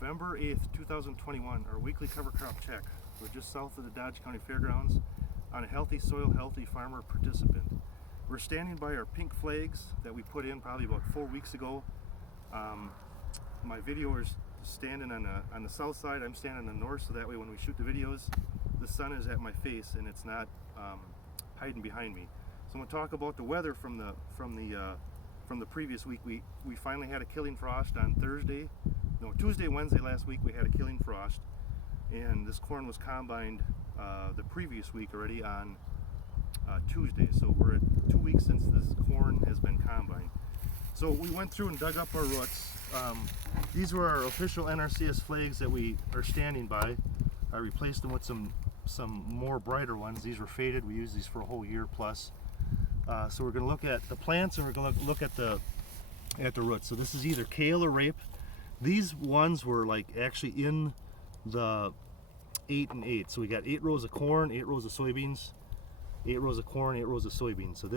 November 8th, 2021, our weekly cover crop check. We're just south of the Dodge County Fairgrounds on a Healthy Soil, Healthy Farmer participant. We're standing by our pink flags that we put in probably about 4 weeks ago. My video is standing on the south side, I'm standing on the north, so that way when we shoot the videos, the sun is at my face and it's not hiding behind me. So I'm going to talk about the weather from the previous week. We finally had a killing frost on Tuesday, Wednesday last week we had a killing frost, and this corn was combined the previous week already on Tuesday. So we're at 2 weeks since this corn has been combined. So we went through and dug up our roots. These were our official NRCS flags that we are standing by. I replaced them with some more brighter ones. These were faded. We used these for a whole year plus. So we're going to look at the plants and we're going to look at the roots. So this is either kale or rape. These ones were like actually in the 8 and 8. So we got 8 rows of corn, 8 rows of soybeans, 8 rows of corn, 8 rows of soybeans. So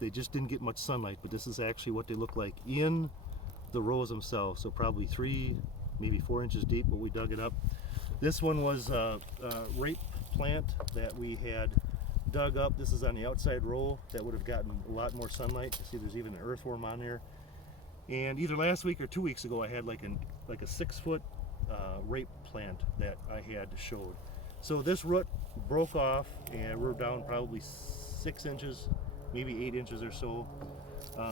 they just didn't get much sunlight, but this is actually what they look like in the rows themselves. So probably 3, maybe 4 inches deep, but we dug it up. This one was a rape plant that we had dug up. This is on the outside row that would have gotten a lot more sunlight. You see there's even an earthworm on there. And either last week or 2 weeks ago I had like a 6-foot rape plant that I had showed. So this root broke off and we're down probably 6 inches, maybe 8 inches or so.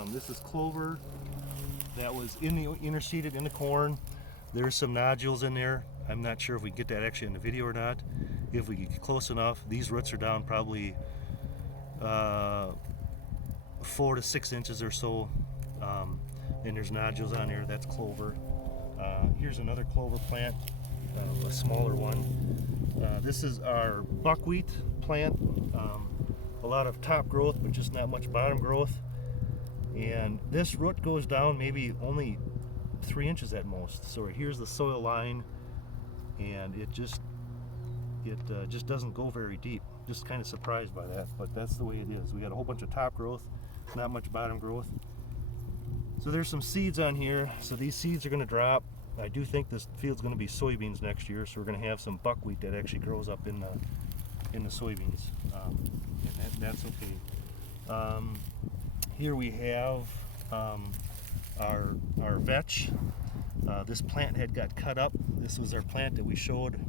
This is clover that was interseeded in the corn. There's some nodules in there. I'm not sure if we get that actually in the video or not. If we get close enough, these roots are down probably 4 to 6 inches or so. And there's nodules on there. That's clover. Here's another clover plant, a smaller one. This is our buckwheat plant. A lot of top growth, but just not much bottom growth. And this root goes down maybe only 3 inches at most. So here's the soil line, and it just doesn't go very deep. Just kind of surprised by that, but that's the way it is. We got a whole bunch of top growth, not much bottom growth. So there's some seeds on here. So these seeds are going to drop. I do think this field's going to be soybeans next year, so we're going to have some buckwheat that actually grows up in the soybeans, and that's okay. Here we have our vetch. This plant had got cut up. This was our plant that we showed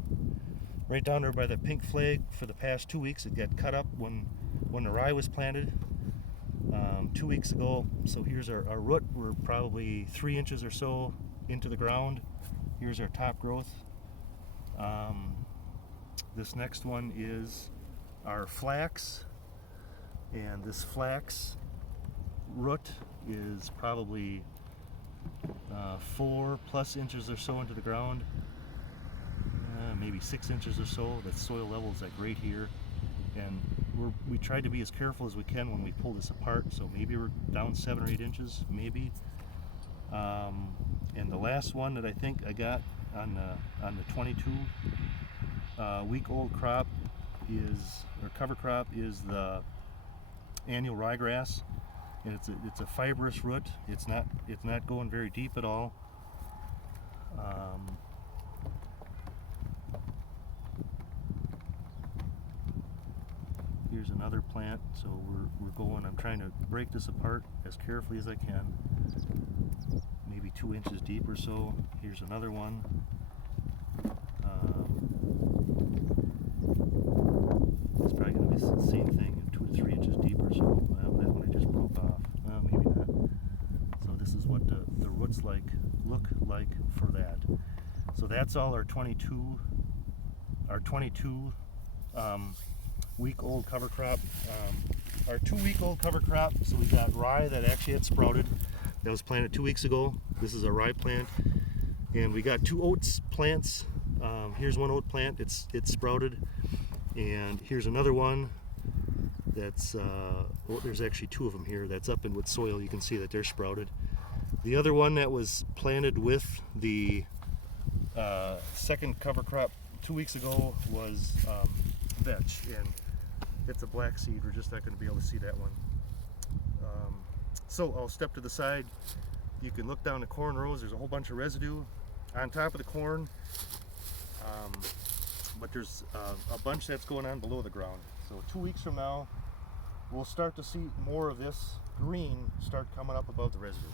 right down there by the pink flag for the past 2 weeks. It got cut up when the rye was planted 2 weeks ago. So here's our root. We're probably 3 inches or so into the ground. Here's our top growth. This next one is our flax, and this flax root is probably 4+ inches or so into the ground, maybe 6 inches or so. The soil level is like right here, and we tried to be as careful as we can when we pull this apart, so maybe we're down 7 or 8 inches, maybe. And the last one that I think I got on the 22 week old crop cover crop is the annual ryegrass, and it's a fibrous root. It's not going very deep at all. Here's another plant. So I'm trying to break this apart as carefully as I can, maybe 2 inches deep or so. Here's another one. It's probably going to be the same thing, 2 to 3 inches deep or so. Well, that one I just broke off. Well, maybe not. So this is what the roots look like for that. So that's all our 22 week old cover crop. Our 2 week old cover crop, so we got rye that actually had sprouted. That was planted 2 weeks ago. This is a rye plant. And we got 2 oats plants. Here's one oat plant, it's sprouted. And here's another one that's, there's actually 2 of them here that's up in with soil. You can see that they're sprouted. The other one that was planted with the second cover crop 2 weeks ago was vetch, and it's a black seed. We're just not going to be able to see that one. So I'll step to the side. You can look down the corn rows. There's a whole bunch of residue. on top of the corn, but there's a bunch that's going on below the ground. So 2 weeks from now, we'll start to see more of this green start coming up above the residue.